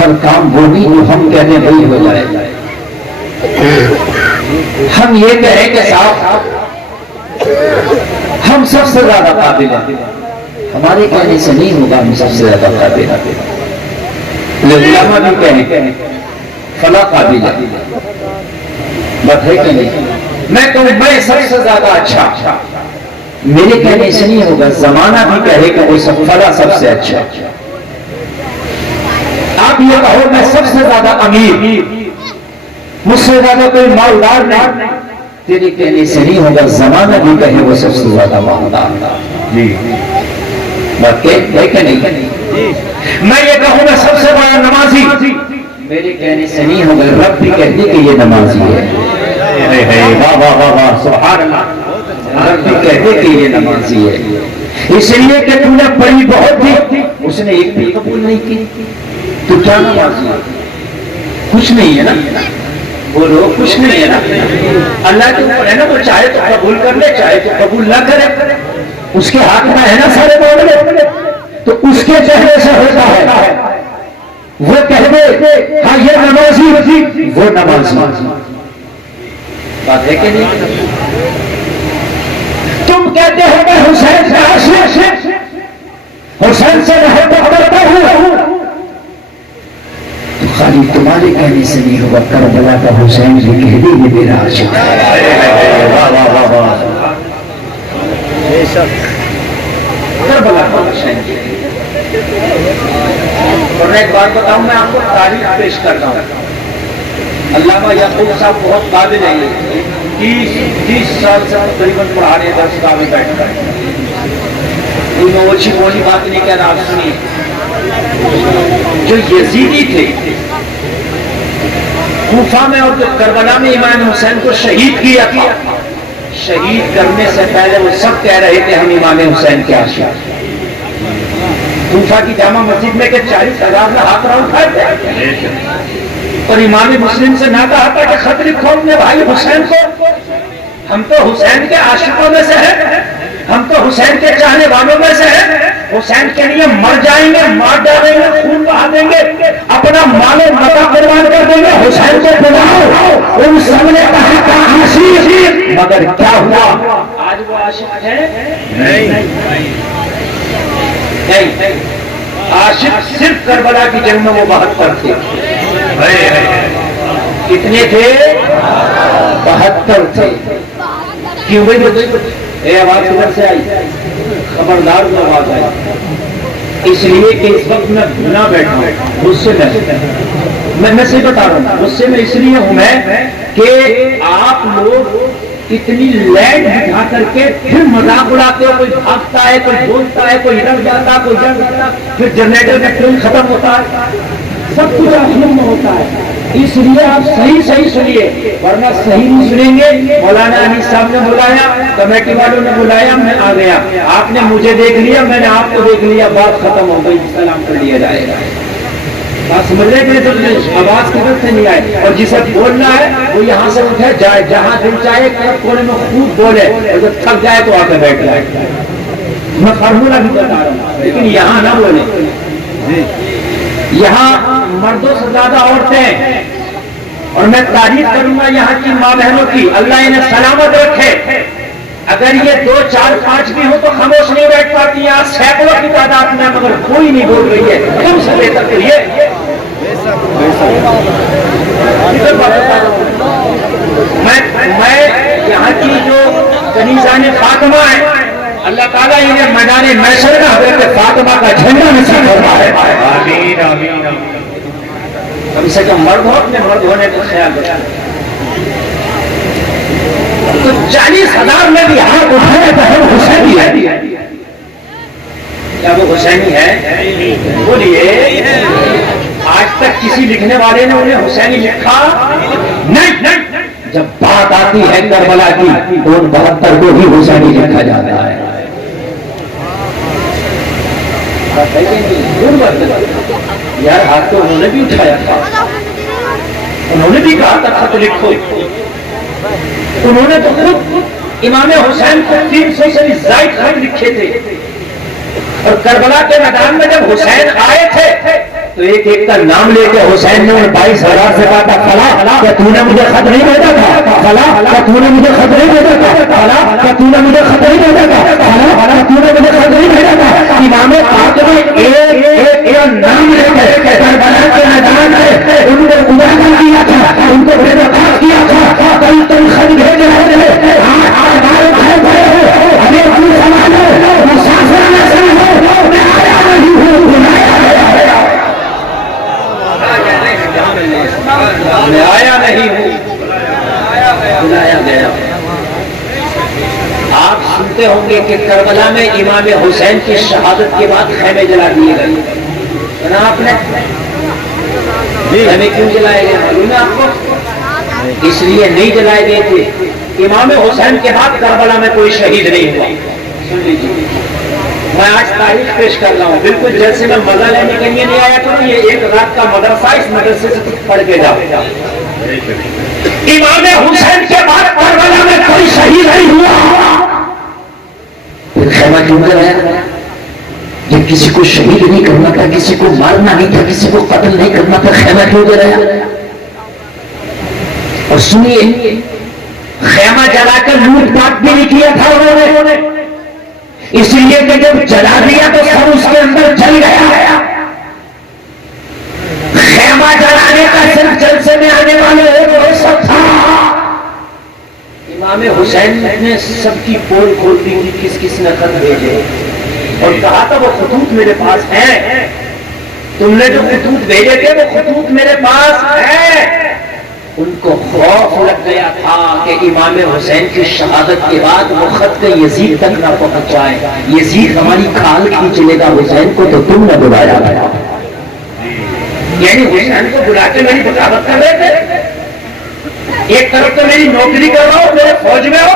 हर काम वो नहीं जो हम कहते हैं वही हो जाए। हम ये कहें कि साहब हम सबसे ज्यादा काबिल हैं, हमारे कहने से नहीं होगा हम सबसे ज्यादा काबिल हैं। उलमा भी कहें फला काबिल है, बात है कि नहीं? मैं कहूं मैं सबसे ज्यादा अच्छा, मेरे कहने से नहीं होगा। जमाना भी कहे कि वो सब फला सबसे अच्छा। आप ये कहो मैं सबसे ज्यादा अमीर, मुझसे ज्यादा कोई मालदार नहीं, तेरे कहने से नहीं होगा। जमाना भी कहे वो सबसे ज्यादा मालदार जी, बात है कि नहीं? मैं ये कहूं मैं सबसे बड़ा नमाजी, मेरे कहने से नहीं होगा। रब भी कहते कि ये नमाजी है, वाह वाह वाह वाह सुभान अल्लाह। रब भी कहते कि ये नमाजी है, इसलिए कि तूने पढ़ी बहुत थी, उसने एक भी कबूल नहीं की, तो क्या नमाजी है? कुछ नहीं है ना, बोलो कुछ नहीं है ना। अल्लाह के ऊपर है ना, तो चाहे तो कबूल कर ले, चाहे तो कबूल ना करे, उसके हाथ में है ना सारे मामले। तो उसके चेहरे से होता है, वो कह दे हाँ ये नमाजी, वो नमाजी। बात है कि नहीं? तुम कहते हो मैं हुसैन से आशिक, हुसैन से मोहब्बत करता हूं, तो खाली तुम्हारे कहने से नहीं होगा। करबला का हुसैन भी कह दे ये मेरा आशिक है। वाह वाह वाह वाह। करबला का हुसैन। और एक बात बताऊं, मैं आपको तारीख पेश करता हूं। अल्लामा याकूब साहब बहुत काबिल है, 30 साल से तकरीबन पढ़ाने दरसगाह में बैठता है। मैं ओछी बोली बात नहीं कह रहा, आप सुनिए। जो यजीदी थे कूफा में और करबला में इमाम हुसैन को शहीद किया था, शहीद करने से पहले वो सब कह रहे थे हम इमाम हुसैन के आशिक। कूफा की जामा मस्जिद में के 40,000 में हाथ उठाए थे, और इमाम मुस्लिम से ना कहा था कि खत लिखो अपने भाई हुसैन को, हम तो हुसैन के आशिकों में से हैं, हम तो हुसैन के चाहने वालों में से हैं, हुसैन के लिए मर जाएंगे, मार डालेंगे, खून बहा देंगे, अपना मालो मता कुर्बान कर देंगे, हुसैन को बुलाओ। उन सबने कहा था आशिक, मगर क्या हुआ? आज वो आशिक है? नहीं। आशिक सिर्फ करबला की जंग में वो 72 थे। कितने थे? 72 थे। क्यों भाई? आवाज किधर से आई? खबरदार में आवाज आई, इसलिए कि इस वक्त मैं ना बैठा हूं गुस्से में। मैं सही बता रहा हूं, गुस्से में इसलिए हूं मैं कि आप लोग इतनी लैंड बिठा करके फिर मजाक उड़ाते हो। कोई भागता है, कोई बोलता है, कोई इधर जाता, कोई इधर जाता, फिर जनरेटर में ट्रेन खत्म होता है, सब कुछ आखिर में होता है। इसलिए आप सही सही सुनिए, वरना सही नहीं सुनेंगे। मौलाना अली साहब ने बुलाया, कमेटी वालों ने बुलाया, मैं आ गया, आपने मुझे देख लिया, मैंने आपको देख लिया, बात खत्म हो गई, सलाम कर लिया जाएगा। बात समझ रहे हैं? आवाज किधर से नहीं आए, और जिसे बोलना है वो यहाँ से उठे जाए, जहां दिल चाहे कोने में खूब बोले, और जब थक जाए तो आकर बैठ जाए। मैं फार्मूला भी बता रहा हूँ, लेकिन यहाँ ना बोले। यहाँ मर्दों से ज्यादा औरतें, और मैं तारीफ करूंगा यहाँ की माँ बहनों की, अल्लाह इन्हें सलामत रखे। अगर ये 2, 4, 5 भी हो तो खामोश नहीं बैठ पाती। यहाँ सैकड़ों की तादाद में, मगर कोई नहीं बोल रही है। कम से बेहतर तो ये मैं यहाँ की जो कनीज़ाने फातिमा है, अल्लाह ताला इन्हें मैदान महशर में हज़रत फातिमा का झंडा नसीब फरमाए। आमीन आमीन। कम से कम मर्द हो, अपने मर्द होने का ख्याल रखें। तो 40,000 में भी हाथ उठाने पर हम हुसैनी है। क्या वो हुसैनी है? बोलिए। आज तक किसी लिखने वाले ने उन्हें हुसैनी लिखा नहीं। जब बात आती है करबला की, तो 72 को ही हुसैनी लिखा जाता है। यार हाथ तो उन्होंने भी उठाया था, उन्होंने भी कहा था खत लिखो। उन्होंने तो खुद इमाम हुसैन को 300 से भी ज्यादा खत लिखे थे। और करबला के मैदान में जब हुसैन आए थे तो एक एक का नाम लेके हुसैन ने 22,000 से कहा था, फला क्या तूने मुझे खत नहीं भेजा था, फला क्या तूने मुझे खत नहीं भेजा था, फला क्या तूने मुझे खत नहीं भेजा था, फला तूने मुझे खत नहीं भेजा था। इमाम पाक ने एक नाम लेके करबला के मैदान में उनको उजागर किया था, उनको बेनकाब किया था। कल तुम खत भेज रहे थे, आज भाई भाई अरे तू सवाल है मुसाफिर नजर हो, मैं आया नहीं हूँ, बुलाया गया, मैं आया नहीं हूँ, बुलाया गया। आप सुनते होंगे कि करबला में इमाम हुसैन की शहादत के बाद खैमे जला दिए गए। सुना आपने? खैमे क्यों जलाए गए मालूम है आपको? इसलिए नहीं जलाए गए थे, इमाम हुसैन के बाद करबला में कोई शहीद नहीं हुआ। सुन लीजिए, मैं आज तारीख पेश कर रहा हूँ, बिल्कुल जैसे मैं मजा लेने के लिए नहीं आया करूँ। ये एक रात का मदरसा, इस मदरसे से कुछ पढ़ के जाओ। इमाम हुसैन के बाद करबला में कोई शहीद नहीं हुआ, फिर खैमा क्यों जलाया? जब किसी को शहीद नहीं करना था, किसी को मारना नहीं था, किसी को कत्ल नहीं करना था, खैमा क्यों जलाया? और सुनिए, खैमा जलाकर लूटपाट भी नहीं किया था उन्होंने, इसलिए कि जब जला दिया तो सब उसके अंदर जल गया। खैमा जलाने का सिर्फ जलसे में आने वाले एक सब था। इमाम हुसैन ने सबकी पोल खोल दी कि किस किस ने खत भेजे, और कहा था वो खतूत मेरे पास है, तुमने जो खतूत भेजे थे वो खतूत मेरे पास है। उनको खौफ लग गया था कि इमाम हुसैन की शहादत के बाद वो खत यजीद तक ना पहुंच जाए, यजीद हमारी खाल खींच लेगा हुसैन को, तो तुमने बुलाया गया। यानी हुसैन को बुला के मेरी बगावत कर रहे थे। एक तरफ तो मेरी नौकरी कर रहा हो, मेरे फौज में हो,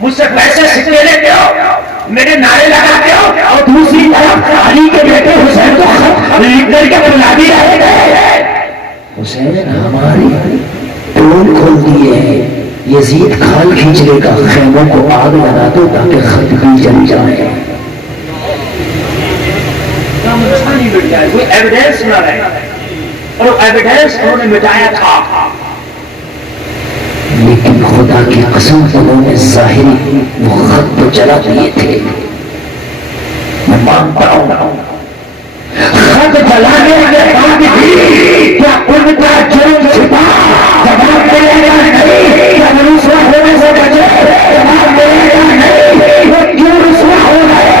मुझसे पैसे सिक्के लेते हो, मेरे नारे लगाते हो, और दूसरी तरफ अली के बेटे हुसैन को खत लिख करके बुला भी रहे थे। हुसैन हमारी पोल खोल दिए हैं, यजीद खाल खींच लेगा, खैमों को आग लगा दो ताकि खत भी जल जाए, मिट जाए, कोई एविडेंस न रहे। और एविडेंस उन्होंने मिटाया था, लेकिन खुदा की कसम उन्होंने जाहिरी वो खत तो जला दिए थे। मैं मानता हूं खत जलाने के बाद भी क्या उनका जुर्म छिपा? जवाब मिलेगा नहीं। क्या रुसवा होने से बचे? जवाब मिलेगा नहीं। वो क्यों रुसवा हो गए?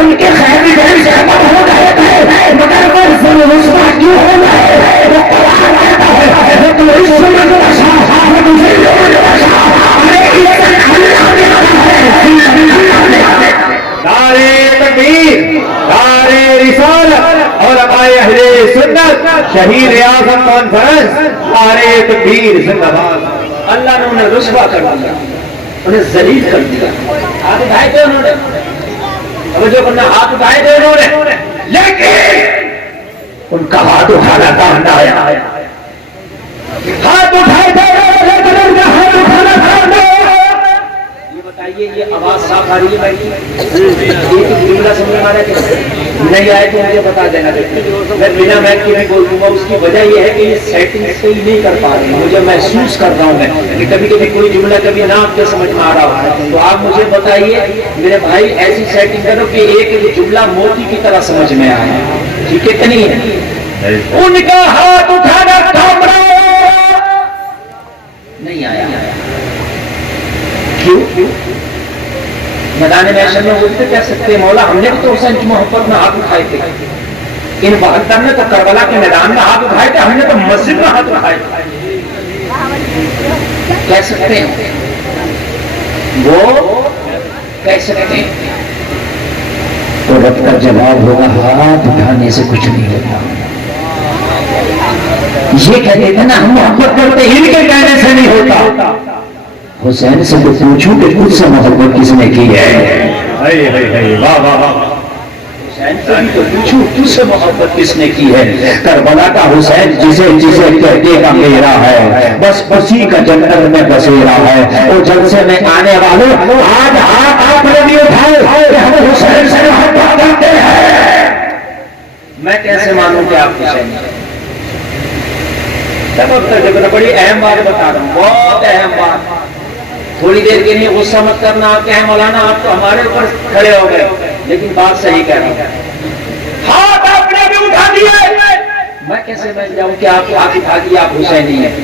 उनके खैर से खत्म हो गए थे, मगर वो रुसवा क्यों हो गए? वो कुरान कहता है वो तो इसमें शहीद आज़म कॉन्फ्रेंस नारे तकबीर जिंदाबाद। अल्लाह ने उन्हें रुसवा कर दिया, उन्हें जलील कर दिया। हाथ उठाए थे उन्होंने, अब जो करना हाथ उठाए थे उन्होंने, लेकिन उनका हाथ उठाना था हटाया, हाथ उठाए थे लेकिन उनका हाथ उठाना था हटाया। ये बताइए, ये आवाज साफ आ रही है भाई? एक जुमला समझ में आ रहा है? नहीं आए तो मुझे बता देना। मैं बिना मैक के भी बोल दूंगा। उसकी वजह यह है कि ये सेटिंग सही नहीं कर पा रही, मुझे महसूस कर रहा हूँ मैं कि कभी कभी कोई जुमला कभी ना आपको समझ में आ रहा है, तो आप मुझे बताइए मेरे भाई, ऐसी सेटिंग करो कि एक जुमला मोती की तरह समझ में आए। ठीक है कि नहीं है? उनका हाथ उठाना थामरा नहीं आया। क्यों? मैदान महशर में उठते कह सकते मौला हमने भी तो हुसैन की मोहब्बत में हाथ उठाए थे। इन 72 ने तो करबला के मैदान में हाथ उठाए थे, हमने तो मस्जिद में हाथ उठाए थे। कह सकते हैं वो, कह सकते हैं। तो रब का जवाब होगा हाथ उठाने से कुछ नहीं होता। ये कहते थे ना हम मोहब्बत करते, इनके कहने से नहीं होता। हुसैन से तो पूछूं कि मुझसे मोहब्बत किसने की है? वाह वाह वाह। हुसैन से भी तो पूछूं तुझसे मोहब्बत किसने की है? करबला का हुसैन जिसे जिसे कहते का मेरा है, बस उसी का जन्नत में बसेरा है। और जलसे में आने वालों, आज हाथ आपने भी उठाए, हम हुसैन से मोहब्बत करते हैं। मैं कैसे मानूं कि आप हुसैनी हैं? तब बड़ी अहम बात बता रहा हूँ, बहुत अहम बात। थोड़ी देर के लिए गुस्सा मत करना, आप कहें मौलाना आप तो हमारे ऊपर खड़े हो गए, लेकिन बात सही कह रहा हूं। हाथ आपने भी उठा दिए, मैं कैसे मान जाऊं कि आप हाथ उठा दिए आप हुसैनी हैं?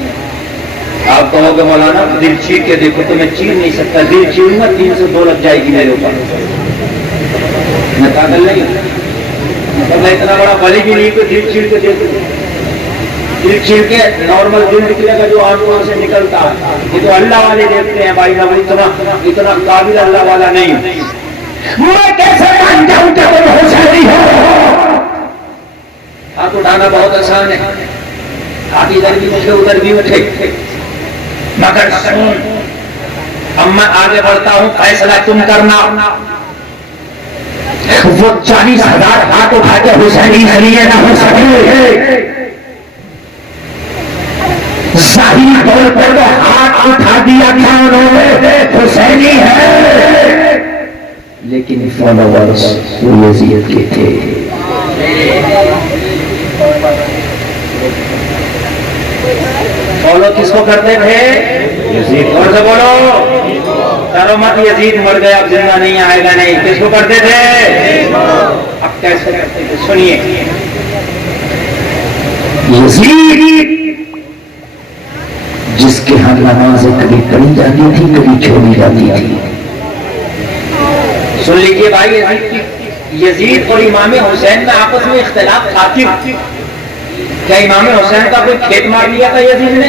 आप कहोगे मौलाना दिल चीर के देखो, तो मैं चीर नहीं सकता, दिल चीरूंगा 3 से 2 लग जाएगी मेरे ऊपर, मैं पागल नहीं, मतलब मैं इतना बड़ा बली भी नहीं कि दिल चीर के देखो। दिल चीर के नॉर्मल दिल निकलेगा जो आंखों से निकलता है, ये तो अल्लाह वाले देखते हैं भाई, ना इतना काबिल अल्लाह वाला नहीं। मैं कैसे मान जाऊं कि तुम हुसैनी हो? हाथ उठाना बहुत आसान है, हाथ इधर भी उठे उधर भी उठे, मगर सुन, अब मैं आगे बढ़ता हूं, फैसला तुम करना। वो 40,000 हाथ उठा के हुसैनी इसलिए ना हो सके, सही तौर पर तो हाथ उठा दिया था उन्होंने, हुसैनी है, लेकिन फॉलोवर्स वो यजीद के थे। फॉलो किसको करते थे? यजीद। और से बोलो, चलो मत यजीद मर गया अब जिंदा नहीं आएगा, नहीं, किसको करते थे? अब कैसे करते थे सुनिए। यजीद जिसके यहाँ नमाजें कभी पढ़ी जाती थी कभी छोड़ी जाती थी। सुन लीजिए भाई, यजीद और इमाम हुसैन में आपस में इख्तिलाफ था क्यों? क्या इमाम हुसैन का कोई खेत मार लिया था यजीद ने?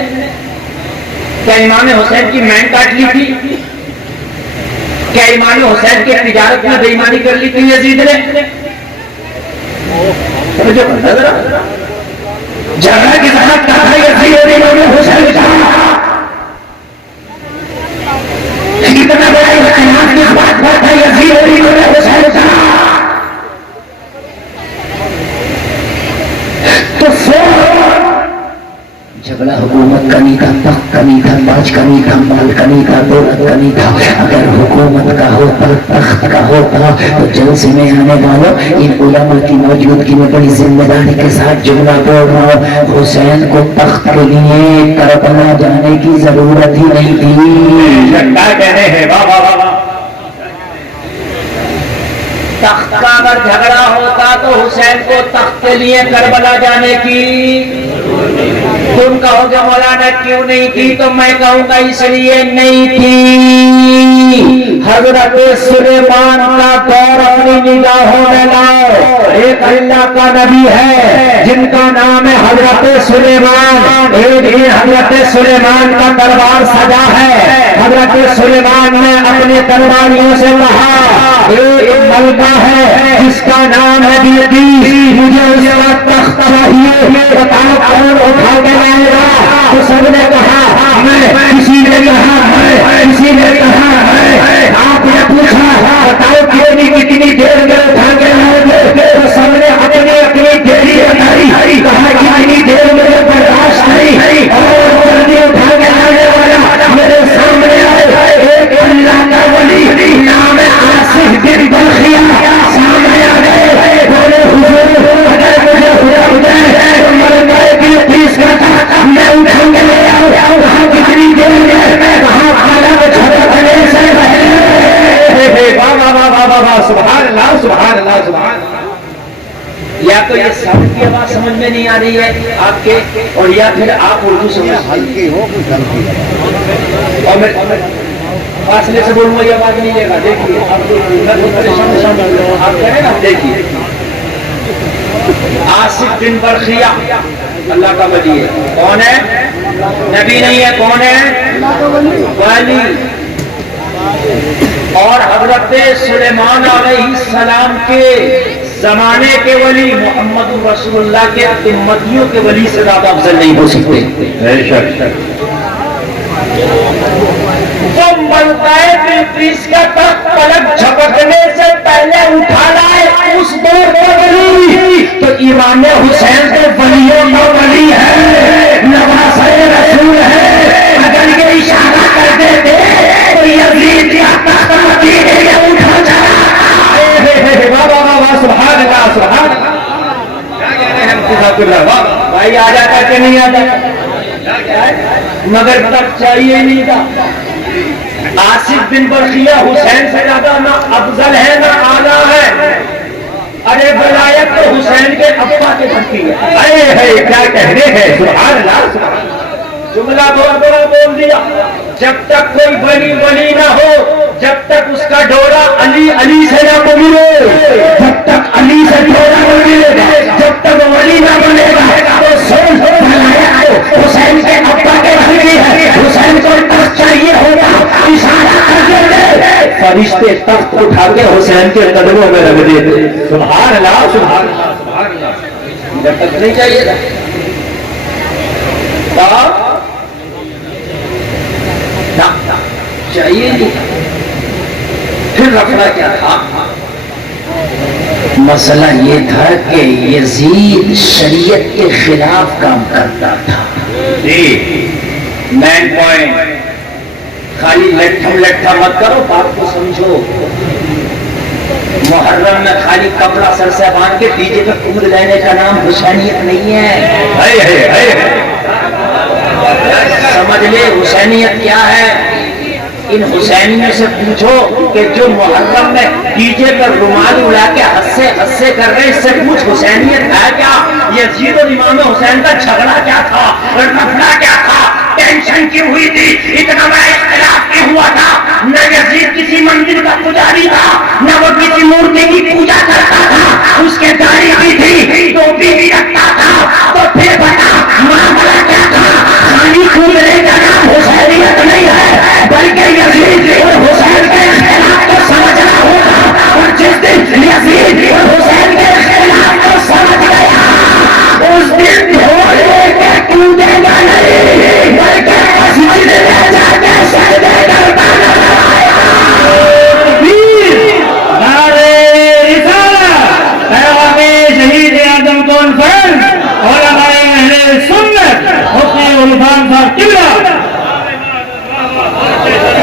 क्या इमाम हुसैन की मैन काट ली थी? क्या इमाम हुसैन की तिजारत में बेईमानी कर ली थी यजीद ने? झगड़ा के साथ कहा यजीद और इमाम हुसैन का कितना बड़ा इख्तिलाफ किस बात पर था? यजीद और इमाम हुसैन का। झगड़ा हुकूमत का नहीं था, तख्त का नहीं था, ताज का नहीं था, माल का नहीं था, दौलत का नहीं था। अगर हुकूमत का होता, तख्त का होता, तो जलसे में आने वालों इन उलमा की मौजूदगी में बड़ी जिम्मेदारी के साथ जुमला बोल रहा हूँ, हुसैन को तख्त के लिए करबला जाने की जरूरत ही नहीं थी। क्या कहने हैं? वाह वाह वाह। तख्त का अगर झगड़ा होता तो हुसैन को तख्त के लिए करबला जाने की, तुम कहोगे मौलाना क्यों नहीं थी, तो मैं कहूंगा इसलिए नहीं थी। हजरत सुलेमान का दौर अपनी निगाहों में लाओ। एक अल्लाह का नबी है जिनका नाम है हजरत सुलेमान। एक दिन हजरत सुलेमान का दरबार सजा है। हजरत सुलेमान ने अपने दरबारियों से कहा, एक मलका है जिसका नाम है बिल्कीस, मुझे उसका तख्त चाहिए, बताओ कौन उठा के लाएगा? तो सबने कहा मैं, किसी ने कहा मैं, किसी ने कहा मैं। आपने पूछा बताओ कितनी कितनी देर में उठा के लाओगे? तो सबने अपनी अपनी देरी बताई, कहा कितनी देर में बर्दाश्त नहीं, और जल्दी उठा के लाने वाला मेरे सामने आए। एक अल्लाह का वली नाम है आसिफ बिन बलखिया, सामने आ गए, बोले हुजूर अगर मुझे हुआ तो मलका बिल्कीस का था, मैं उठा के ले आऊं। कहा कितनी देर में? कहा आला झटकने से पहले। वाह वाह वाह वाह वाह, सुभान अल्लाह सुभान अल्लाह सुभान अल्लाह। या तो ये सब की आवाज समझ में नहीं आ रही है आपके, और या फिर आप उर्दू समझ हल्की हो कुछ हल्की, और मैं फासले से बोलूंगा ये आवाज नहीं लेगा। देखिए आप कह रहे ना, देखिए आसिफ बिन बलखिया अल्लाह का वली है। कौन है? नबी नहीं है, कौन है? वली। और हजरत सुलेमान अलैहिस्सलाम के जमाने के वली मोहम्मद रसूलुल्लाह के उम्मतियों के वली से ज्यादा अफजल नहीं हो सकते। तो मलकाए बिल्कीस का तख्त पलक झपकने से पहले उठा लाए उस दौर का वली, तो इमाम हुसैन तो वलियों का वली है, नवासे रसूल है। अगर ये इशारा कर देते तो यजीद का तख्त मदीने में उठा चला। वाह वाह वाह, सुभान अल्लाह सुभान अल्लाह। भाई आ जाता कि नहीं आता, मगर तब चाहिए नहीं था। आसिफ बिन बरखिया हुसैन से ज्यादा ना अफजल है ना आला है। अरे वलायत तो हुसैन के अब्बा के घर की है। अरे क्या कहने हैं, सुभान अल्लाह। जुमला बहुत बड़ा बोल दिया। जब तक कोई वली ना हो, जब तक उसका डोरा अली से ना मिले, जब तक अली से डोरा न मिलेगा, जब तक वली ना बनेगा तो सोच हुसैन के अब्बा के घर की है। हुसैन को तख्त चाहिए होगा, इशारा कर देते, फरिश्ते तख्त उठा के हुसैन के कदमों में रख देते। सुभान अल्लाह, सुभान अल्लाह, सुभान अल्लाह। जब तक नहीं चाहिए ना चाहिए नहीं, फिर रखना क्या था? मसला ये था कि यजीद शरीयत के खिलाफ काम करता था। जी, मेन पॉइंट, खाली लट्ठम मत करो, बात को समझो। मुहर्रम में खाली कपड़ा सर से बांध के डीजे पे कुम्र लेने का नाम हुसैनियत नहीं है। समझ ले हुसैनियत क्या है। इन हुसैनियों से पूछो कि जो मुहर्रम में डीजे पर रुमाल उड़ा के हंसे कर रहे, इससे पूछ हुसैनियत है क्या? यजीद और इमाम हुसैन का झगड़ा क्या था, रफड़ा क्या था, टेंशन क्यों हुई थी, इतना बड़ा इख्तिलाफ क्यों हुआ था? न यजीद किसी मंदिर का पुजारी था, न वो किसी मूर्ति की पूजा करता था, उसके दाढ़ी भी थी, टोपी भी रखता था। तो फिर बता मामला क्या था? खाली कूदने का नाम हुसैनियत नहीं है, बल्कि यजीद और हुसैन के इख्तिलाफ को समझना होगा। और जिस दिन यजीद और हुसैन के इख्तिलाफ को समझ गया, उस दिन ढोल के कूदेगा नहीं, बल्कि मस्जिद में जाके सजदे करता नजर आएगा। शहीद आजम कॉन्फ्रेंस और हमारे अहले सुन्नत हुस्न उलफान साहब किबला।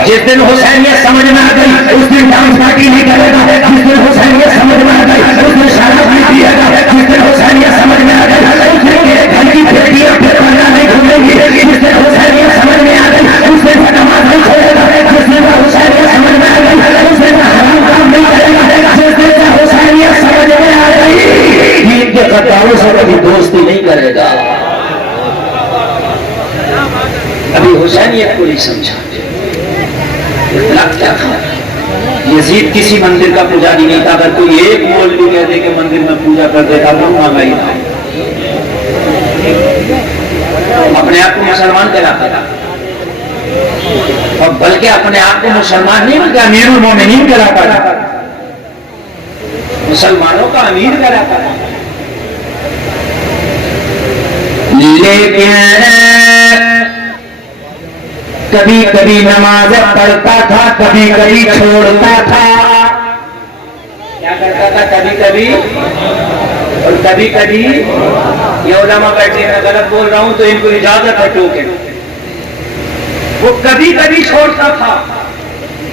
जिस दिन हुसैनियत समझ में आ गई, उस दिन डांस पार्टी नहीं करेगा। जिस दिन हुसैनियत समझ में आ गई, उस दिन शराब नहीं पिएगा। जिस दिन हुसैनियत समझ में आ गई, उस दिन मेरे घर की बेटियां फिर मना नहीं घूमेंगी। जिस दिन हुसैनियत समझ में आ गई, उस दिन नमाज नहीं छोड़ेगा। जिस दिन हुसैनियत समझ में आ गई, उस दिन हराम काम नहीं करेगा। जिस दिन हुसैनियत समझ में आ गई, दीन के खतारों से कभी दोस्ती नहीं करेगा। अभी हुसैनियत को नहीं समझा। क्या था? यजीद किसी मंदिर का पुजारी नहीं था। अगर कोई एक मौलवी कह दे कि मंदिर में पूजा कर देता तो मांगा ही था। अपने आप को मुसलमान कहलाता था, और बल्कि अपने आप को मुसलमान नहीं बल्कि अमीरुल मोमिनीन कहलाता था, मुसलमानों का अमीर कहलाता था। लेकिन कभी कभी नमाज पढ़ता था, कभी कभी छोड़ता था। क्या करता था? कभी कभी, और कभी कभी ये उलमा बैठे, मैं गलत बोल रहा हूं तो इनको इजाजत है टोके। वो कभी कभी छोड़ता था।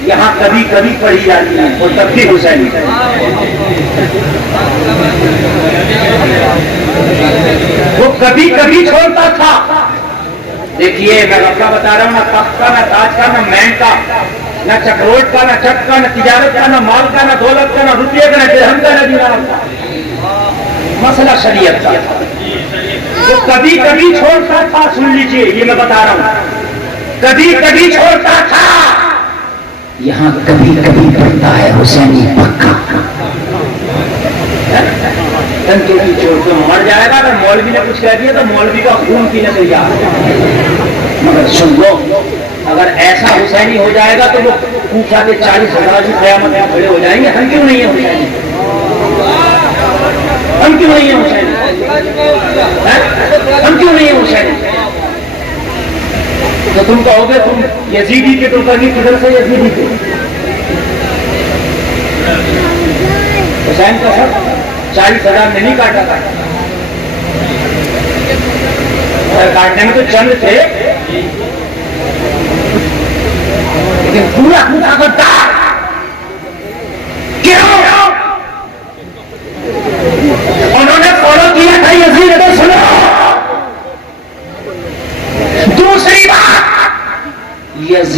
यहां कभी कभी पढ़ी जाती है, और तब भी हुसैनी। वो कभी कभी छोड़ता था। देखिए मैं अपना बता रहा हूं, ना तख्त का, ना ताज का, ना मैन का, ना चक्रोट का, ना चक का, ना तिजारत का, ना माल का, ना दौलत का, ना रुपये का, ना दिरहम का, ना दीनार का। मसला शरीयत का। तो कभी कभी छोड़ता था। सुन लीजिए, ये मैं बता रहा हूं, कभी कभी छोड़ता था। यहां कभी कभी पड़ता है हुसैनी पक्का। क्योंकि चोर तो मर जाएगा। अगर मौलवी ने कुछ कह दिया तो मौलवी का खून पीने तैयार। मगर सुन लो, अगर ऐसा हुसैनी हो जाएगा तो वो कूफा के 40,000 की क़यामत में खड़े हो जाएंगे। हम क्यों नहीं है हुसैनी? हम क्यों नहीं है हुसैनी? हम क्यों नहीं है हुसैनी? तो तुम कहोगे तुम यजीदी के, तुम कभी किधर से यजीदी के? हुसैन का सर 40,000 ने नहीं काटा था। काटने में तो चंद थे, लेकिन पूरा गद्दार। क्यों? उन्होंने फॉलो किया था यजीद को। सुनो,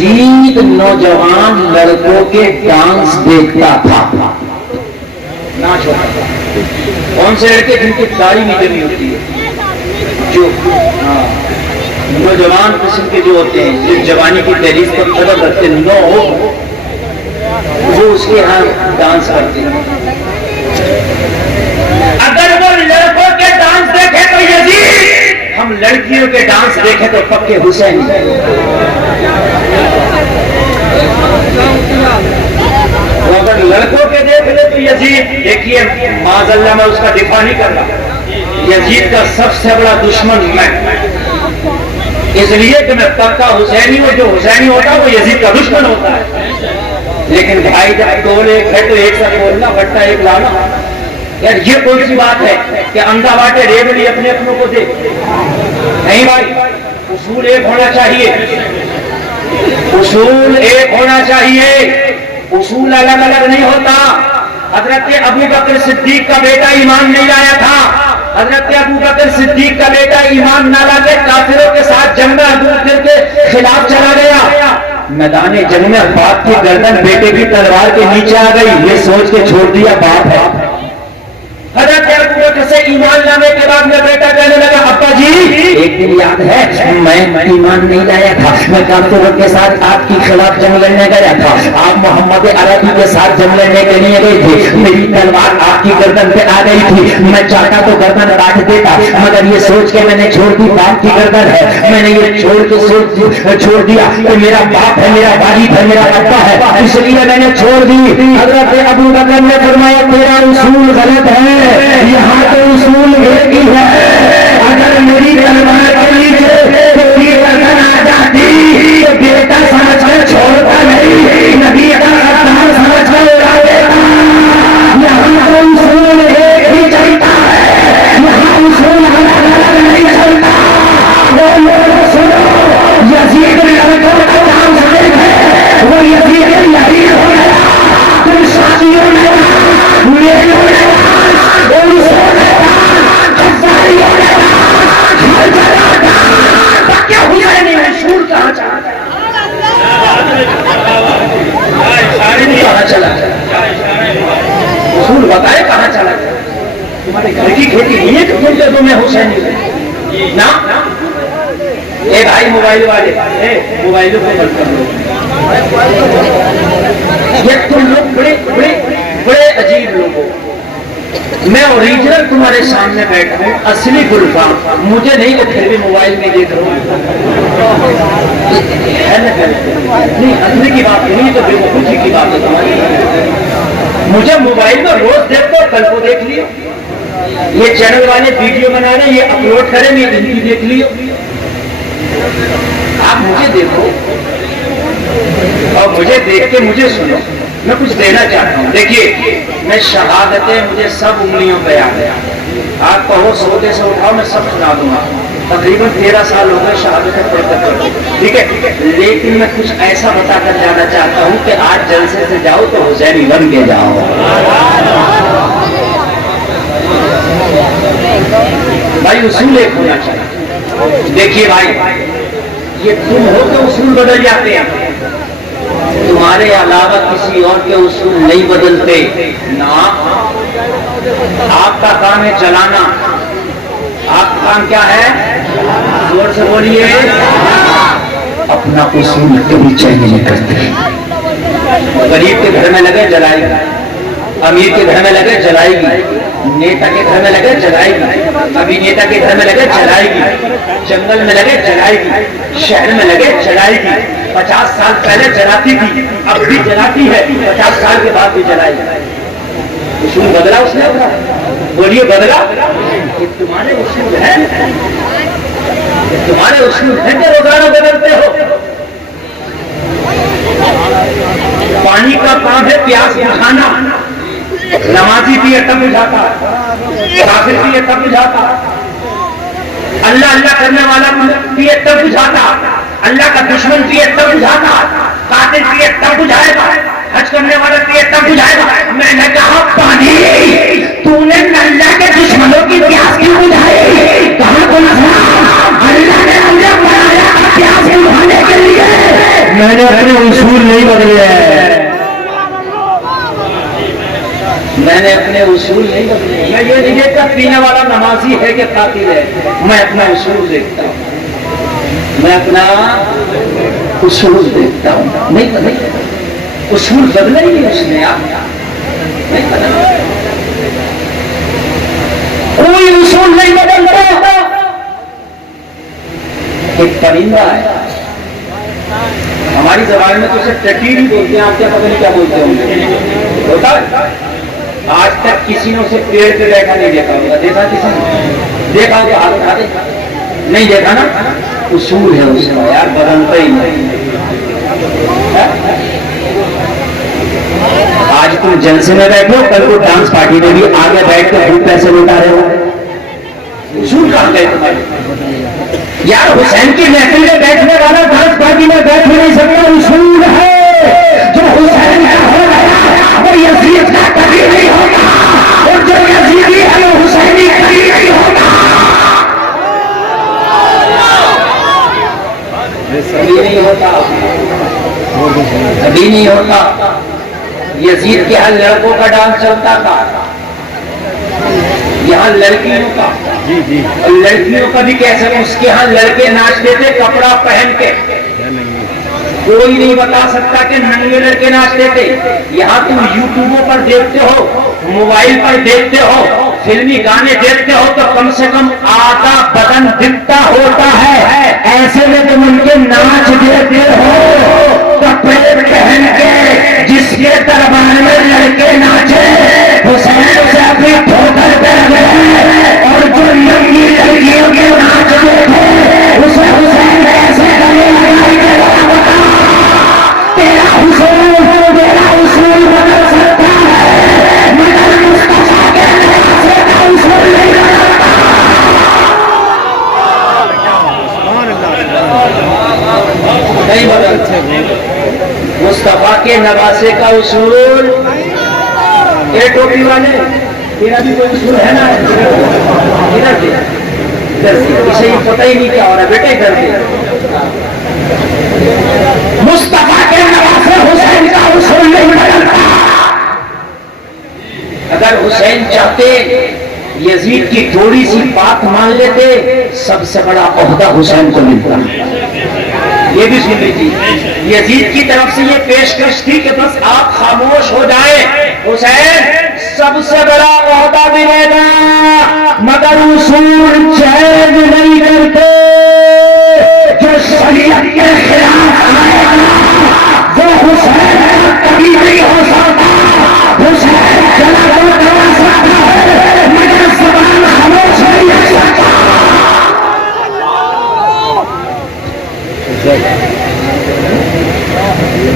यजीद नौजवान लड़कों के डांस देखता था, नाच होता था। कौन से लड़के जिनकी दाढ़ी नहीं जमी होती है, जो नौजवान किस्म के जो होते हैं, जो जवानी की दहलीज पर कदम रखते न हो, वो उसके यहाँ डांस करते हैं। अगर वो लड़कों के डांस देखे तो यजीद, हम लड़कियों के डांस देखें तो पक्के हुसैन। तो अगर लड़कों के देख ले तो यजीद, देखिए माज़अल्लाह मैं उसका दिफा नहीं कर रहा, यजीद का सबसे बड़ा दुश्मन मैं, इसलिए कि मैं पक्का हुसैनी हूं। जो हुसैनी होता है वो यजीद का दुश्मन होता है। लेकिन भाई जब तोल एक है तो एक सा तोलना, बट्टा एक लाना। यार ये कौन सी बात है कि अंधा बाटे रेबली अपने अपनों को दे? नहीं भाई, उसूल एक होना चाहिए, उसूल एक होना चाहिए, उसूल अलग अलग नहीं होता। हजरत अबू बकर सिद्दीक का बेटा ईमान नहीं लाया था, हजरत अबू बकर सिद्दीक का बेटा ईमान ना लाके काफिरों के साथ जंग में अबू बकर के खिलाफ चला गया। मैदान जंग में बाप की गर्दन बेटे की तलवार के नीचे आ गई, ये सोच के छोड़ दिया बाप है। हजरत अबू बकर से ईमान लाने के बाद में बेटा कहने लगा, अब्बा जी एक दिन याद है मैं ईमान नहीं लाया था, मैं काफिरों के साथ आपके खिलाफ जंग लड़ने गया था, आप मोहम्मद अरबी के साथ जंग लड़ने के लिए गए थे, मेरी तलवार आपकी गर्दन पे आ गई थी, मैं चाहता तो गर्दन काट देता, मगर ये सोच के मैंने छोड़ दी बाप की गर्दन है, मैंने ये छोड़ दिया कि मेरा बाप है, मेरा वालिद है, मेरा अब्बा है, इसलिए मैंने छोड़ दी। हजरत अबू बकर ने फरमाया तेरा उसूल गलत है, यहाँ तो उसूल एक ही है, अगर मेरी तलवार के नीचे तेरी गर्दन आ जाती तो बेटा समझ कर छोड़ता नहीं, नबी का गद्दार समझ कर उड़ा देता। यहाँ तो उसूल एक ही चलता है, यहाँ उसूल अलग अलग नहीं चलता। वो लोग सुनो, यजीद लड़कों का नाम साहिब है, वो यजीद यही हो गया, तुम शादियों में मेलों में उसूल बताए कहां चला गया? तुम्हारे घर की खेती नहीं है कि तुम दे दो मैं हुसैनी ना? ए भाई मोबाइल वाले, मोबाइलों को बंद कर लो। ये तुम लोग बड़े बड़े बड़े अजीब लोग हो। मैं ओरिजिनल तुम्हारे सामने बैठा हूँ, असली गुलफाम मुझे नहीं तो फिर भी मोबाइल में देख रहा हूँ। नहीं असली की बात नहीं तो बेवकूफी की बात है तुम्हारी। मुझे मोबाइल में रोज देखते हो, कल को देख लियो, ये चैनल वाले वीडियो बना रहे, ये अपलोड करें, मैं हिंदी देख लियो। आप मुझे देखो और मुझे देख के मुझे सुनो। मैं कुछ देना चाहता हूँ। देखिए मैं शहादतें मुझे सब उंगलियों पे आ गया, आप कहो सोते से उठाओ मैं सब सुना दूंगा। तकरीबन 13 साल हो गए शहादतें पढ़ते पढ़ते, ठीक है। लेकिन मैं कुछ ऐसा बताकर जाना चाहता हूँ कि आज जलसे से जाओ तो हुसैनी बन के जाओ। भाई उसूल एक होना चाहिए। देखिए भाई ये तुम हो तो उसूल बदल जाते हैं, तुम्हारे अलावा किसी और के उसूल नहीं बदलते ना। आपका काम है चलाना, आपका काम क्या है? जोर से बोलिए। अपना उसूल कभी चेंज नहीं करते। गरीब के घर में लगे जलाएगी, अमीर के घर में लगे जलाएगी, नेता के घर में लगे जलाएगी, अभिनेता के घर में लगे जलाएगी, जंगल में लगे जलाएगी, शहर में लगे जलाएगी। 50 साल पहले जलाती थी, अब भी जलाती है, 50 साल के बाद भी जलाएगी। उसूल बदला उसने अपना? बोलिए बदला? ये तुम्हारे उसूल है, तुम्हारे उसूल है कि रोजाना बदलते हो। पानी का काम है प्यास बुझाना, नमाजी भी तब बुझाता, काफिर भी तब बुझाता, अल्लाह अल्लाह करने वाला भी तब बुझाता, अल्लाह का दुश्मन भी तब बुझाता, कातिल भी तब बुझाएगा, हज करने वाला भी तब बुझाएगा। मैंने कहा पानी तूने अल्लाह के दुश्मनों की प्यास क्यों बुझाई? कहा को अल्लाह ने हमें बनाया प्यास बुझाने के लिए। मैंने अपने उसूल नहीं बदले हैं, मैंने अपने उसूल नहीं बदले। मैं ये नहीं देखता पीने वाला नमाजी है कि कातिल है, मैं अपना उसूल देखता हूँ, मैं अपना उसूल देखता हूँ। नहीं उसूल बदला ही नहीं उसने, आप नहीं बदला, कोई उसूल नहीं बदलता। एक परिंदा है, हमारी जबान में तो उसे टटीर ही बोलते हैं, आप क्या पता नहीं क्या बोलते होंगे, होता है। आज तक किसी ने उसे पेड़ पे बैठा नहीं देखा होगा, देखा किसी ने? देखा होगा हाथ उठा दे, नहीं देखा ना। उसूल है उसका यार, बदलता ही नहीं। आज तुम जलसे में बैठो, कल को डांस पार्टी में भी आगे बैठ कर खूब पैसे लुटा रहे हो। उसूल कहां गए तुम्हारे यार? हुसैन की महफिल में बैठने वाला डांस पार्टी में बैठ नहीं सकता, उसूल है। जो हुसैन का हो गया वो यजीद का कभी नहीं होगा, और जो यजीदी है वो हुसैनी कभी नहीं होगा। कभी नहीं होता, कभी नहीं होता। यजीद के यहाँ लड़कों का डांस चलता था, यहाँ लड़कियों का, और लड़कियों का भी कैसे, उसके यहाँ लड़के नाचते थे कपड़ा पहन के, कोई नहीं बता सकता कि नंगे लड़के नाचते थे। यहाँ तुम यूट्यूबों पर देखते हो, मोबाइल पर देखते हो, फिल्मी गाने देखते हो, तो कम से कम आधा बदन दिखता होता है। ऐसे में तुम उनके नाच देखते हो कपड़े पहन के, जिसके दरबार में लड़के नाचे हुसैन से अपनी ठोकर पे गए, और जो नंगी लड़कियों के नाच देखे उसे हुसैन ऐसे गले लगाई के बता, तेरा हुसैन मेरा उसूल बदल सकता है, मगर मुस्तफा के नवासे का उसूल नहीं बदलता। नहीं बदलता मुस्तफा के नवासे का उसूल। ये टोपी वाले, तेरा भी कोई उसूल है ना? इधर से इसे ये पता ही नहीं क्या हो रहा बेटा, इधर से। मुस्तफा के नवासे हुसैन का उसूल नहीं बदलता। अगर हुसैन चाहते यजीद की थोड़ी सी बात मान लेते, सबसे बड़ा ओहदा हुसैन को मिलता। ये भी सुन लीजिए, यजीद की तरफ से ये पेशकश थी कि बस आप खामोश हो जाए, हुसैन सबसे बड़ा ओहदा मिलेगा, मगर उसूल चैन नहीं करते। जो शरीयत के खिलाफ आएगा वो हुसैन कभी नहीं हो सकता। हुसैन चला तो करवा सकता है, मगर ज़बान खामोश नहीं रख सकता।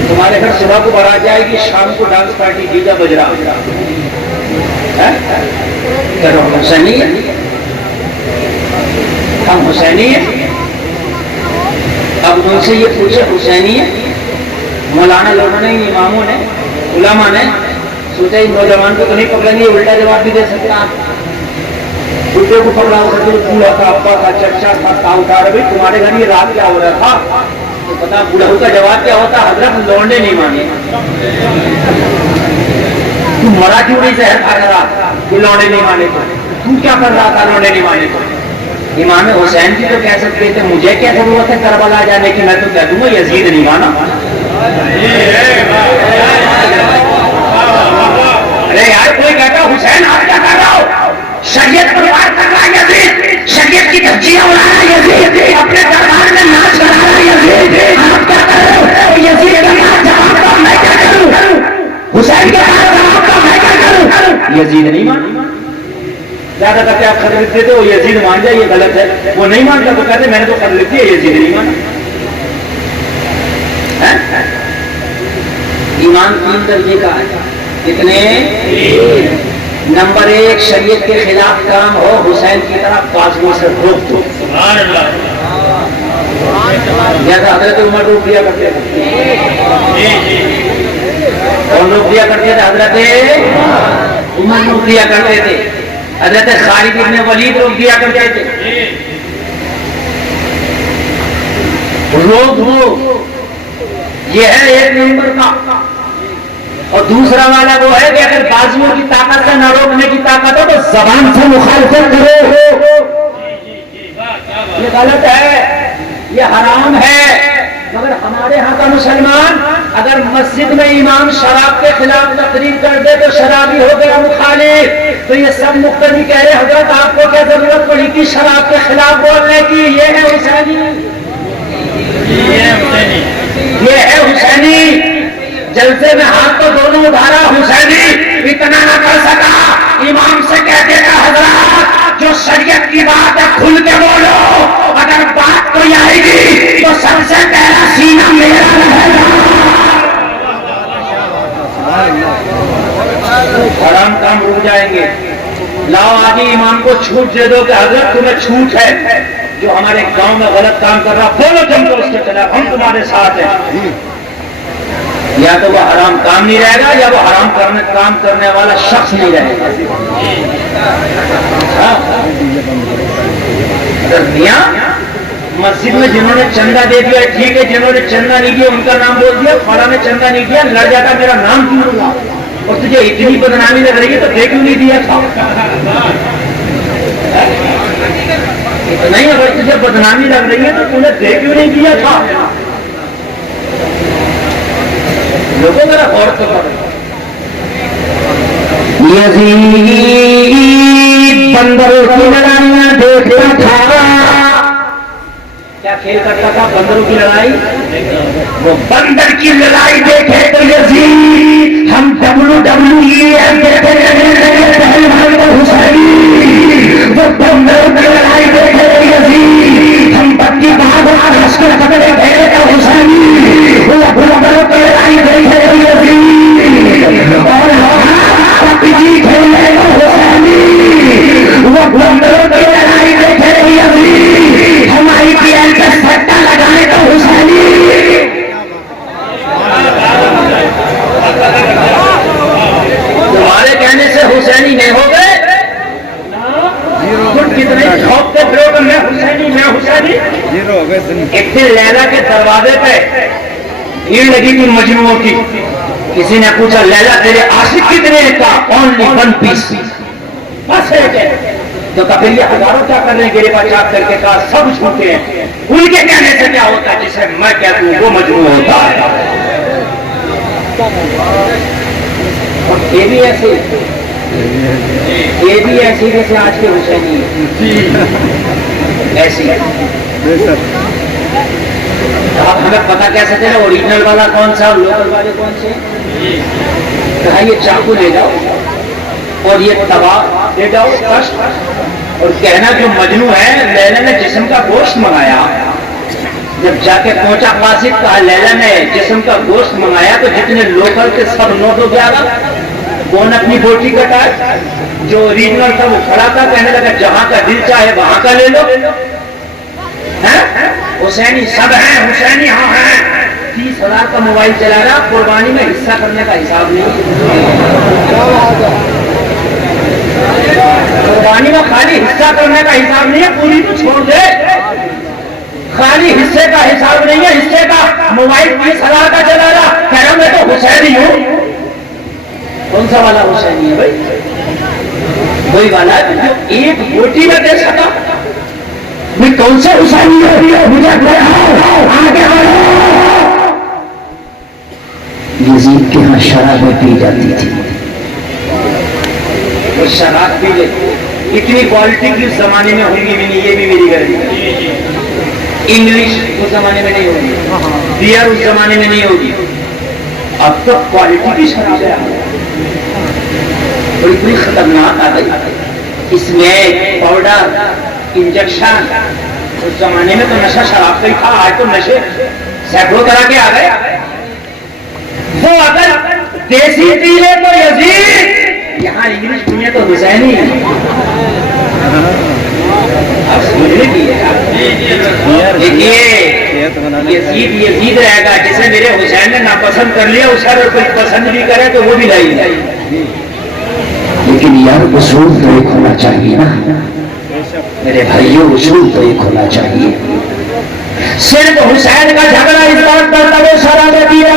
तुम्हारे घर सुबह को बारात जाएगी, शाम को डांस पार्टी, डीजे बज रहा है, करो हुसैनी, हम हुसैनी है। अब उनसे ये पूछे हुसैनी है, मौलाना लोगों ने, इमामों ने, उलमा ने सोचा इस नौजवान को तो नहीं पकड़ेंगे, उल्टा जवाब भी दे सकता। उल्टे को पकड़ा हो सकते, बूढ़ा था, अब्बा था, चर्चा था, ताऊ था, भाई तुम्हारे घर ये रात क्या हो रहा था, तो पता बूढ़ा का जवाब क्या होता, हजरत लौंडे नहीं माने। तू मरा क्यों नहीं जहर खा रहा, तू लौंडे नहीं माने को, तू क्या कर रहा था लौंडे नहीं माने को। इमाम हुसैन जी तो कह सकते थे मुझे क्या जरूरत है करबला जाने की, मैं तो कह दूंगा यजीद नहीं माना। अरे यार कोई कहता हुसैन आप क्या कर रहा हो, शरीयत पर वार कर रहा है यजीद, शरीयत की धज्जियां उड़ा रहा है यजीद, अपने दरबार में नाच करा रहा है यजीद, आप क्या कर रहे हो? यजीद का जवाब तो मैं क्या करूं, हुसैन का जवाब तो मैं क्या करूं। यजीद नहीं माना, ज्यादा करके आप खत लिख देते हो यजीद मान जाए, ये गलत है। वो नहीं मानता तो कहते मैंने तो खत लिख दिया, यजीद नहीं माना। ईमान 3 दर्जे का है, कितने? नंबर 1, शरीयत के खिलाफ काम हो, हुसैन की तरफ बाजुओं से रोक दो, जैसा हजरत उमर रोक दिया करते थे। कौन रोक दिया करते थे? हजरत उमर रोक दिया करते थे, हजरत खालिद इब्न वलीद रोक दिया करते थे। रोक दो, ये है एक नंबर का। और दूसरा वाला वो है कि अगर बाजुओं की ताकत से न रोकने की ताकत हो तो जबान से मुखालफत करो। ये गलत है, ये हराम है। मगर हमारे यहाँ का मुसलमान अगर मस्जिद में इमाम शराब के खिलाफ तकरीर कर दे तो शराबी हो गया मुखालिफ। तो ये सब मुख्तदी कह रहे हजरत आपको क्या जरूरत पड़ी कि शराब के खिलाफ बोलने की? ये है हुसैनी, ये है हुसैनी। जलसे में हाथ तो दोनों उधारा, हुसैनी इतना न कर सका, इमाम से कह देगा हजरत जो शरीयत की बात है खुल के बोलो, अगर बात कोई आएगी तो सबसे पहला सीना मेरा रहेगा। हराम काम रुक जाएंगे। लाओ आगे इमाम को छूट दे दो कि हजरत तुम्हें छूट है, जो हमारे गांव में गलत काम कर रहा बोलो जम तो उसके खिलाफ हम तुम्हारे साथ हैं। या तो वो हराम काम नहीं रहेगा या वो हराम काम करने वाला शख्स नहीं रहेगा। मस्जिद में जिन्होंने चंदा दे दिया ठीक है, जिन्होंने चंदा नहीं दिया उनका नाम बोल दिया, फला ने चंदा नहीं दिया, लड़ जाता मेरा नाम क्यों लूंगा? और तुझे इतनी बदनामी लग रही है तो दे क्यों नहीं दिया था? नहीं, अगर तुझे बदनामी लग रही है तो तूने दे क्यों नहीं दिया था? लोगों मेरा गौर तो करो। यजीद बंदरों की लड़ाइयां देखता था। क्या खेल करता था? बंदरों की लड़ाई। वो बंदर की लड़ाई देखे तो यजीद हम WWE देखते हुसैनी। वो बंदरों की लड़ाई देखे तो यजीद हम बत्ती भाग हंस के पकड़े गए तो हुसैनी। वो बंदरों की लड़ाई देखे तो यजीद और पीजी खेलने तो हुसैनी। वो बंदरों की लड़ाई देखे तो यजीद हमारी पीएल का सट्टा लगाने तो हुसैनी। तुम्हारे कहने से हुसैनी नहीं हो गए? कितने ठोकते फिरो मैं हुसैनी, मैं हुसैनी। एक दिन लैला के दरवाजे पे भीड़ लगी थी मजनूओं की। किसी ने पूछा लैला तेरे आशिक कितने का? ओनली 1 पीस, बस है। तो कभी हजारों क्या कर रहे हैं गिरेबा चाप करके? कहा सब झूठे हैं। उनके कहने से क्या होता है? जिसे मैं कह दूं वो मजनू होता है। और ये भी ऐसे, ये भी ऐसी जैसे आज के हुसैनी ऐसी। आप हमें पता कैसे चले ओरिजिनल वाला कौन सा और लोकल वाले कौन से? कहा ये चाकू ले जाओ और ये तवा ले जाओ कष्ट, और कहना जो मजनू है लैला ने जिस्म का गोश्त मंगाया। जब जाके पहुंचा कासिद, कहा लैला ने जिस्म का गोश्त मंगाया तो जितने लोकल के सब नोट हो गया। कौन अपनी बोटी कटा? जो ओरिजिनल था वो खड़ा था, कहने लगा जहां का दिल चाहे वहां का ले लो। हुसैनी सब है, हुसैनी हाँ है। 30,000 का मोबाइल चला रहा, कुर्बानी में हिस्सा करने का हिसाब नहीं। कुर्बानी में खाली हिस्सा करने का हिसाब नहीं है, पूरी तो छोड़ दे। खाली हिस्से का हिसाब नहीं है, हिस्से का। मोबाइल 30,000 का चला रहा, कह रहा मैं तो हुसैनी हूँ। कौन सा वाला हुसैनी है भाई? वही वाला जो एक बोटी में दे सका। मैं कौन सा हुसैनी है? मुझे आगे यजीद के यहाँ शराबें पी जाती थी। वो शराब पी ले, इतनी क्वालिटी की उस जमाने में होगी भी नहीं, ये भी मेरी गारंटी। इंग्लिश उस जमाने में नहीं होगी, बियर उस जमाने में नहीं होगी। अब तो क्वालिटी की शराब है और इतनी खतरनाक आ गई। इसमें पाउडर, इंजेक्शन। उस जमाने में तो नशा शराब का ही था, आज तो नशे सैकड़ों तरह के आ गए। वो अगर देसी पी ले तो यजीद, यहाँ इंग्लिश पिए तो हुसैनी। अब समझने की देखिए, यजीद रहेगा जिसे मेरे हुसैन ने नापसंद कर लिया, उसे अगर कोई पसंद भी करे तो वो भी लाई। लेकिन यार उसूल तो एक होना चाहिए ना मेरे भाइयों, उसूल तो एक होना चाहिए। सिर्फ हुसैन का झगड़ा इस बात पर तब शराबे दिया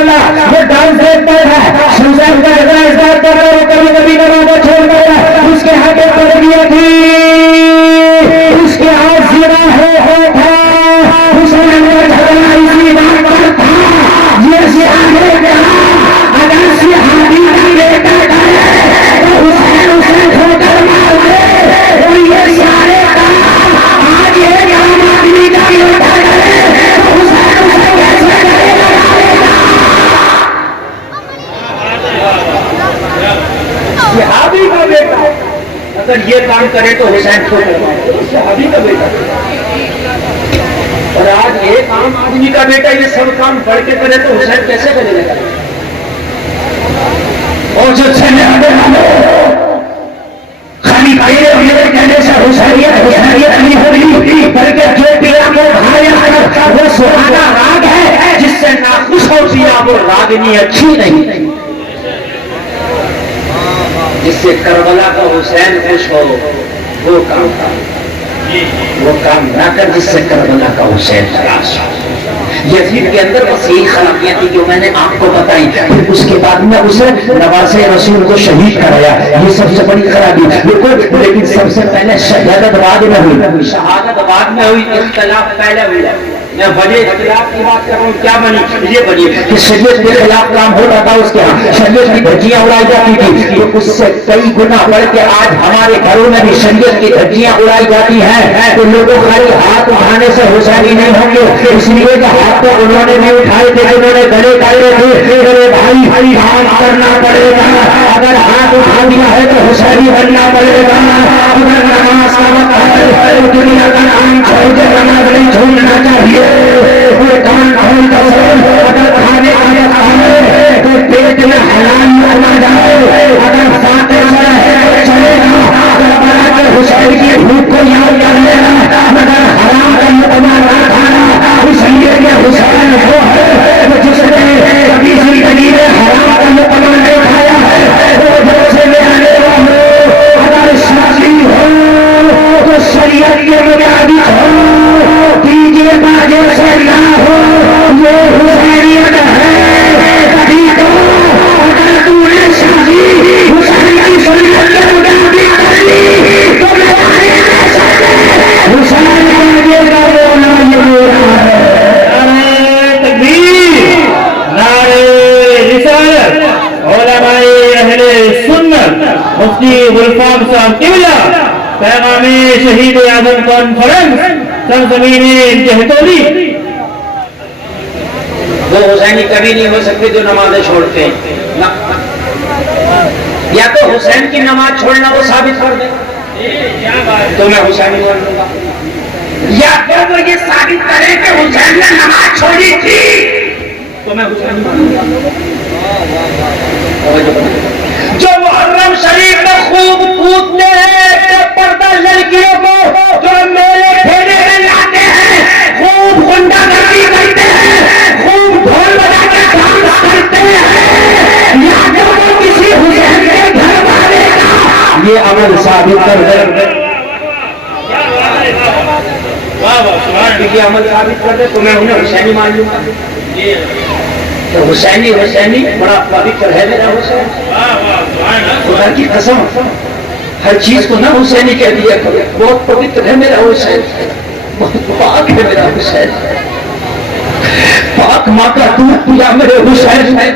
ये काम करे तो हुसैन को सहाबी का बेटा। और आज एक आम आदमी का बेटा ये सब काम बढ़ के करे तो हुसैन कैसे करेगा? और जो चले खाली मेरे कहने से हुसैनियत नहीं हो रही, बल्कि जो पिया को भाया वो सुहाना राग है, जिससे नाखुश हो पिया वो रागनी अच्छी नहीं। जिससे करबला का हुसैन खुश हो वो काम ना कर जिससे करबला का हुसैन नाराज हो। यजीद के अंदर बस यही खराबियां थी जो मैंने आपको बताई। फिर उसके बाद में उसे नवासे रसूल को शहीद कराया, ये सबसे बड़ी खराबी। लेकिन सबसे पहले शहादत बाद में हुई, शहादत बाद में हुई, इख्तिलाफ पहले हुआ। मैं वजह इख्तिलाफ की बात कर रहा हूँ, क्या बनी? ये बनी कि शरीयत के खिलाफ काम हो रहा था उसके यहाँ, शरीयत की धज्जियां उड़ाई जाती थी। तो उससे कई गुना बढ़ के आज हमारे घरों में भी शरीयत की धज्जियां उड़ाई जाती हैं। तो लोगों खाली हाथ उठाने से हुसैनी नहीं होंगे, इसलिए हाथ तो उन्होंने भी उठाए थे, उन्होंने गले डाले थे। अरे भाई काम करना पड़ेगा, अगर हाथ उठा दिया है तो हुसैनी बनना पड़ेगा। अगर नमाज का वक्त है तो दुनिया का नाम छोड़ के नमाज नहीं छोड़ना चाहिए। अगर खाने का खाने तो पेट में हलाल ना जाए, अगर फाते है तो चलेगा, अगर बना के हुसैन की भूख को याद कर लेना, मगर हराम का मुकम्मा ना खाना। इसलिए ये हुसैन वो है जिसने कभी जिंदगी में हराम का मुकम्मा नहीं खाया है। वो से में आने वालों, अगर शादी हो तो शरीयत के मुताबिक हो, दीजिए बाजे से ना हो, ये हुसैनियत है। कभी तो अगर तूने शादी हुसैन की शरीयत के मुताबिक कर ली तो मैं हुसैन का बोलना ये मेरा है। मुफ्ती गुलफाम साहब किबला पैगामे शहीद आजम कॉन्फ्रेंस सरजमीन जहतौली। वो हुसैनी कभी नहीं हो सकते जो नमाजें छोड़ते हैं ना। या तो हुसैन की नमाज छोड़ना वो साबित कर दे तो मैं हुसैनी बन लूंगा, या फिर वो ये साबित करे कि हुसैन ने नमाज छोड़ी थी तो मैं हुसैनी बन लूंगा। जो मुहर्रम शरीफ में खूब कूदते हैं, जो पर्दा लड़कियों को जो मेले ठेले में लाते हैं, खूब गुंडागर्दी करते हैं, खूब ढोल बजा के डांस करते हैं, या जो किसी हुसैन के घर वाले का ये अमल साबित कर दे, ये अमल साबित कर दे तो मैं उन्हें हुसैनी मान लूंगा। तो हुसैनी बड़ा पवित्र है मेरा हुसैन, खुदा की कसम हर चीज को ना हुसैनी कह दिया करो। बहुत पवित्र है मेरा हुसैन, बहुत पाक है मेरा हुसैन, पाक माँ का दूध पिया मेरे हुसैन है,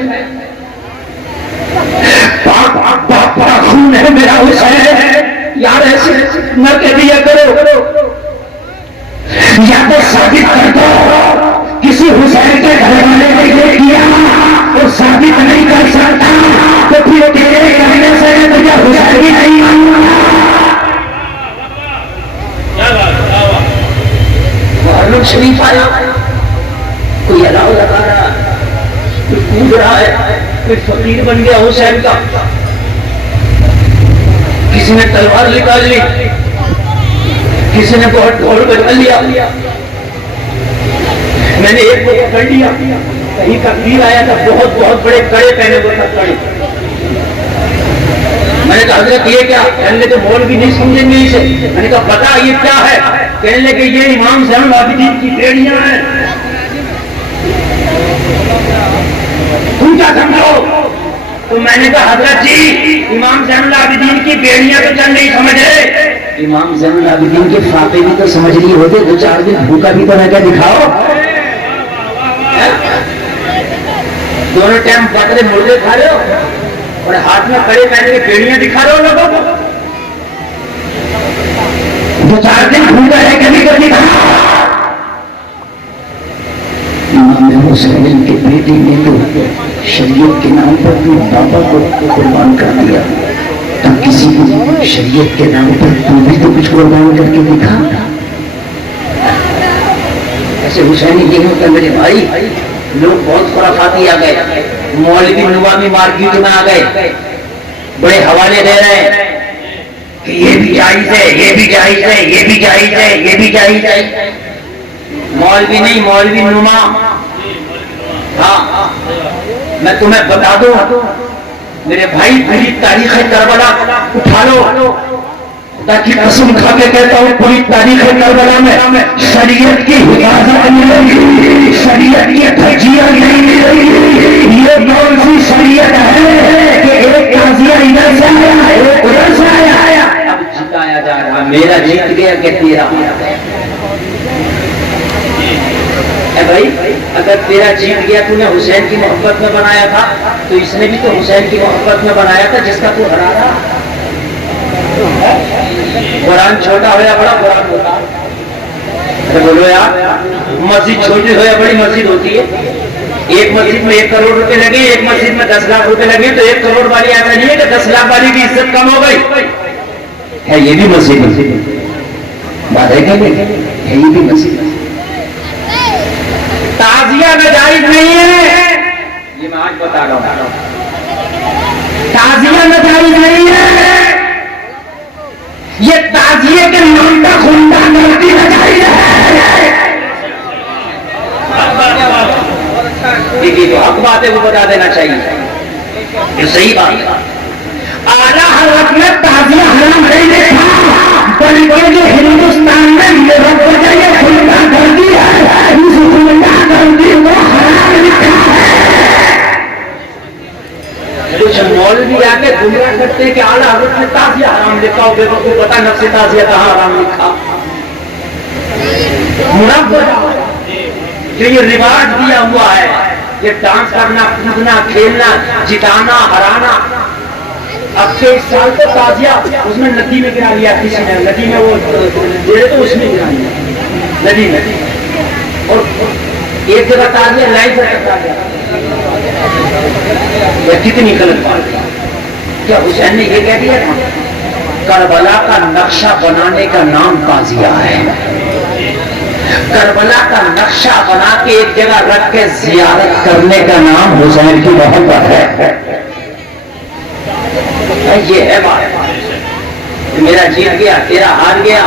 पाक खून है मेरा हुसैन। यार ऐसे न कह दिया करो, या तो साबित कर दो किसी हुसैन के घर वाले ने ये किया और साबित नहीं कर सकता तो फिर तेरे करने से मुझे हुसैन ही नहीं मानूंगा। मुहर्रम शरीफ आया, कोई अलाव लगा रहा, कोई कूद रहा है, कोई फकीर बन गया हुसैन का, किसी ने तलवार निकाल ली, किसी ने बहुत ढोल बजा लिया। मैंने एक को पकड़ लिया, कहीं का तीर आया था, बहुत बड़े कड़े पहने हुए था कड़े। मैंने कहा हजरत ये क्या? कहने तो बोल भी नहीं समझेंगे इसे। मैंने कहा पता ये क्या है? कहने लगे ये इमाम ज़ैनुल आबिदीन की बेड़ियां हैं। तुम क्या समझो? तो मैंने कहा हजरत जी इमाम ज़ैनुल आबिदीन की बेड़ियां तो चल नहीं समझ रहे, इमाम ज़ैनुल आबिदीन के फाते भी तो समझ नहीं होते। 2-4 दिन भूखा भी तो ना क्या दिखाओ, दोनों टाइम बकरे मुर्गे खा रहे हो और हाथ में कड़े पहन के बेड़ियां दिखा रहे हो लोगों को। 2-4 दिन भूखा है कभी कभी इमाम हुसैन के बेटे ने तो शरीयत के नाम पर अपने पापा को कुर्बान कर दिया। तो किसी शरीयत के नाम पर तू भी तो कुछ कुर्बान करके दिखा। ऐसे हुसैनी नहीं होता मेरे भाई। लोग बहुत खुराफाती आ गए, मौलवी नुवामी मार्केट में आ गए, बड़े हवाले दे रहे हैं कि ये भी जायज है, ये भी जायज है, ये भी जायज है, ये भी जायज है। मौलवी नहीं, मौलवी नुमा। हाँ, मैं तुम्हें बता दूं मेरे भाई, पूरी तारीख करबला उठा लो, ताकि कसम खा के कहता हूं पूरी तारीख करबला में शरीयत की हिफाजत मिलेगी, शरीयत की धज्जियां नहीं मिलेगी। ये कौन सी शरीयत है कि एक ताजिया इधर से आया, एक उधर से आया, अब जिताया जा रहा, मेरा जीत गया कि तेरा। भाई अगर तेरा जीत गया, तूने हुसैन की मोहब्बत में बनाया था, तो इसने भी तो हुसैन की मोहब्बत में बनाया था जिसका तू हरा रहा। कुरान छोटा हो या बड़ा कुरान होता? अरे बोलो यार, मस्जिद छोटी हो या बड़ी मस्जिद होती है? एक मस्जिद में 1 करोड़ रुपए लगे, एक मस्जिद में 10 लाख रुपए लगे, तो 1 करोड़ वाली ऐसा नहीं है कि 10 लाख वाली की इज्जत कम हो गई है। ये भी मस्जिद बात है, ये भी मस्जिद। ताजिया में जायज नहीं है, ये मैं आज बता रहा हूं। ताजिया में जायज नहीं है, ये ताजिए के नाम का खुंडा करती में जायज है। देखिए जो हक बात है वो बता देना चाहिए, ये सही बात है। आला हज़रत ने ताजिया हराम नहीं देखा, बल्कि जो हिंदुस्तान में मुरव्वजा ये खुंडा कर दिया है, इस खुंडा करती वो हराम लिखा है। कुछ मौलवी आके गुमराह करते हैं कि आला हज़रत ने ताजिया हराम लिखा हो, बेवकूफ बता नफ्से ताजिया कहाँ हराम लिखा। मुरव्वजा जो ये रिवाज दिया हुआ है, ये डांस करना, कूदना, खेलना, जिताना, हराना। अब 23 साल तो ताजिया उसमें नदी में गिरा लिया किसी ने, नदी में वो जेड़े तो उसमें गिरा लिया नदी में, और एक जगह ताजिया लाइन से टकरा गया। यह कितनी गलत बात है। क्या हुसैन ने ये कह दिया था करबला का नक्शा बनाने का नाम ताजिया है? करबला का नक्शा बना के एक जगह रख के जियारत करने का नाम हुसैन की मोहब्बत है। ये है बात। मेरा जीत गया, तेरा हार गया,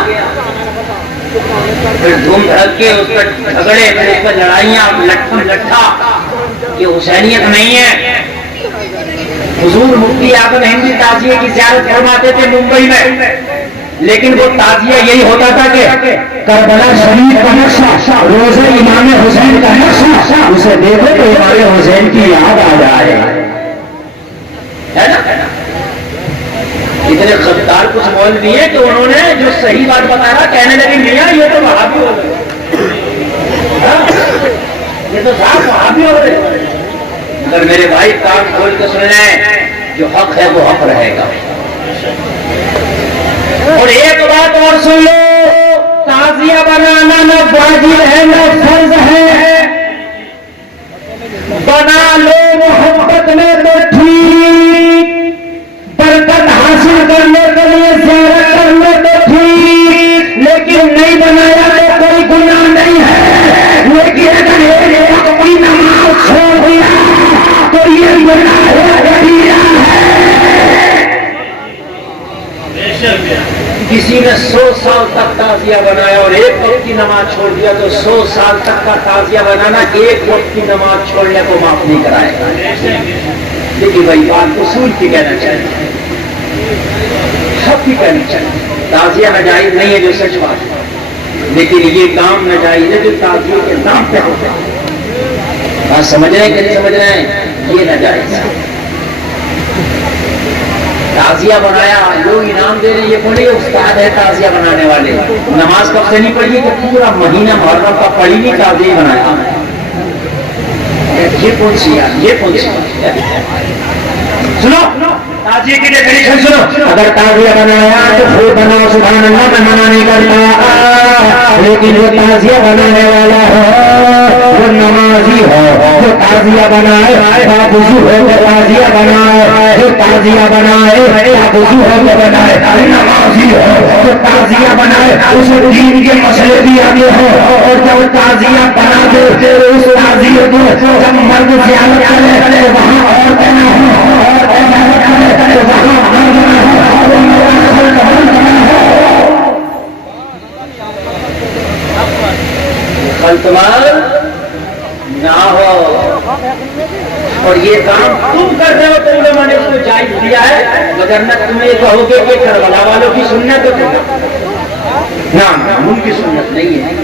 फिर धूम धड़क के उस पर झगड़े, फिर उस पर लड़ाइयां, लट्ठा। ये हुसैनियत नहीं है। हुजूर मुफ्ती आजम हिंदी ताजिए की ज़ियारत फरमाते थे मुंबई में, लेकिन वो ताजिया यही होता था कि करबला शरीफ का नक्शा, रोज़े इमाम हुसैन का नक्शा, उसे देखो तो इमाम हुसैन की याद आ जाए, है ना? इतने गद्दार कुछ मौलवी हैं कि उन्होंने जो सही बात बताया कहने लगे मियां ये तो वहाबी हो गए, ये तो साफ वहाबी हो गए। अगर मेरे भाई कान खोल के सुन लें, जो हक है वो हक रहेगा। और एक बात और सुन लो, ताजिया बनाना न वाजिब है न फर्ज है, बना लो मोहब्बत में तो ठीक, बरकत हासिल करने के लिए ज़ियारत करने तो ठीक, लेकिन नहीं बनाया तो कोई गुनाह नहीं है। लेकिन अगर एक वक्त की नमाज छोड़ दिया तो ये गुनाह कबीरा है। किसी ने 100 साल तक ताजिया बनाया और एक वक्त की नमाज छोड़ दिया तो 100 साल तक का ताजिया बनाना एक वक्त की नमाज छोड़ने को माफ नहीं कराएगा। लेकिन भाई बात उसूल की कहना चाहिए, हक की कहनी चाहिए। ताजिया नाजायज नहीं है जो सच बात है, लेकिन ये काम नाजायज है जो ताजिया के नाम पे होता है। बात समझ रहे हैं कि नहीं समझ रहे हैं? ये नाजायज है। ताजिया बनाया, लोग इनाम दे रहे हैं, ये बोले उस्ताद है ताजिया बनाने वाले। नमाज कब से नहीं पढ़ी कि पूरा महीना मुहर्रम का पढ़ी नहीं, ताजिया बनाया। ये कौन सी यार, ये कौन सी? सुनो ताजिए की डेफिनेशन सुनो। अगर ताजिया बनाया तो फूल बनाओ, सुभान अल्लाह, मैं मना नहीं करता, लेकिन वो ताजिया बनाने वाला हो, वो नमाजी हो, जो ताजिया बनाए बाबूजी हो तो ताजिया बनाए, जो ताजिया बनाए बाबूजी हो तो बनाए, नमाजी हो तो ताजिया बनाए, उस दीन के मसले भी आगे हो, और जब ताजिया बना दे उस ताजिए को जब मर्द ज़ियारत करे तो वहाँ औरतें ना हो, औरतें ज़ियारत करे तो वहाँ मर्द ना हो, और ये काम तुम कर रहे हो तो मैंने उसको जायज दिया है, मगर न तुम ये कहोगे कि करबला वालों की सुन्नत है ना, उनकी सुन्नत नहीं है।